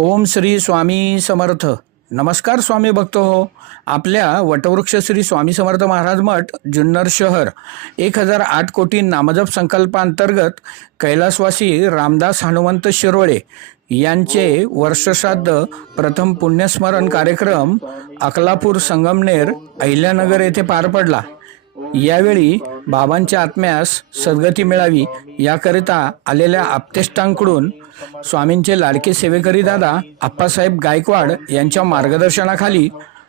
ओम श्री स्वामी समर्थ. नमस्कार स्वामी भक्त हो. आपल्या वटवृक्ष श्री स्वामी समर्थ महाराज मठ जुन्नर शहर 1008 कोटी नामजप संकल्पांतर्गत कैलासवासी रामदास हनुमंत शिरोळे यांचे वर्षश्राद्ध प्रथम पुण्यस्मरण कार्यक्रम अकलापूर संगमनेर अहिल्यानगर येथे पार पडला. यावेळी बाबांच्या आत्म्यास सद्गती मिळावी याकरिता आलेल्या आप्तेष्टांकडून स्वामींचे लाडके सेवेकरी दादा आप्पासाहेब गायकवाड यांच्या मार्गदर्शनाखाली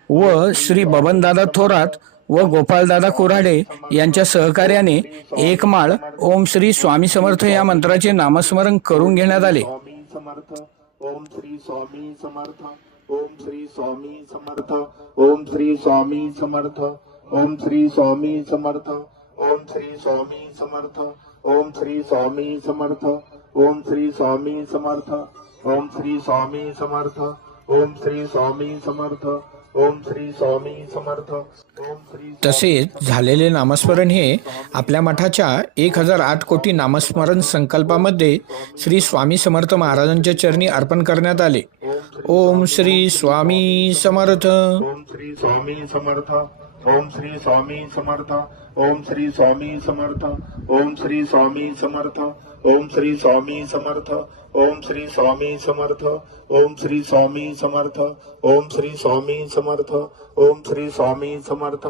व श्री बबनदादा थोरात व गोपाळदादा कोराडे यांच्या सहकार्याने एक माळ ओम श्री स्वामी समर्थ या मंत्राचे नामस्मरण करून घेण्यात आले. ओम श्री स्वामी समर्थ. ओम श्री स्वामी समर्थ. ओम श्री स्वामी समर्थ. ओम श्री स्वामी समर्थ. ओम श्री स्वामी समर्थ. ओम श्री स्वामी समर्थ. ओम श्री स्वामी समर्थ. ओम श्री स्वामी समर्थ. ओम श्री स्वामी समर्थ. ओम श्री स्वामी समर्थ. ओम श्री. तसेच झालेले नामस्मरण हे आपल्या मठाच्या 1008 कोटी नामस्मरण संकल्पामध्ये श्री स्वामी समर्थ महाराजांच्या चरणी अर्पण करण्यात आले. ओम श्री स्वामी समर्थ. ओम श्री स्वामी समर्थ. ओम श्री स्वामी समर्थ. ओम श्री स्वामी समर्थ. ओम श्री स्वामी समर्थ. ओम श्री स्वामी समर्थ. ओम श्री स्वामी समर्थ. ओम श्री स्वामी समर्थ. ओम श्री स्वामी समर्थ. ओम श्री स्वामी समर्थ.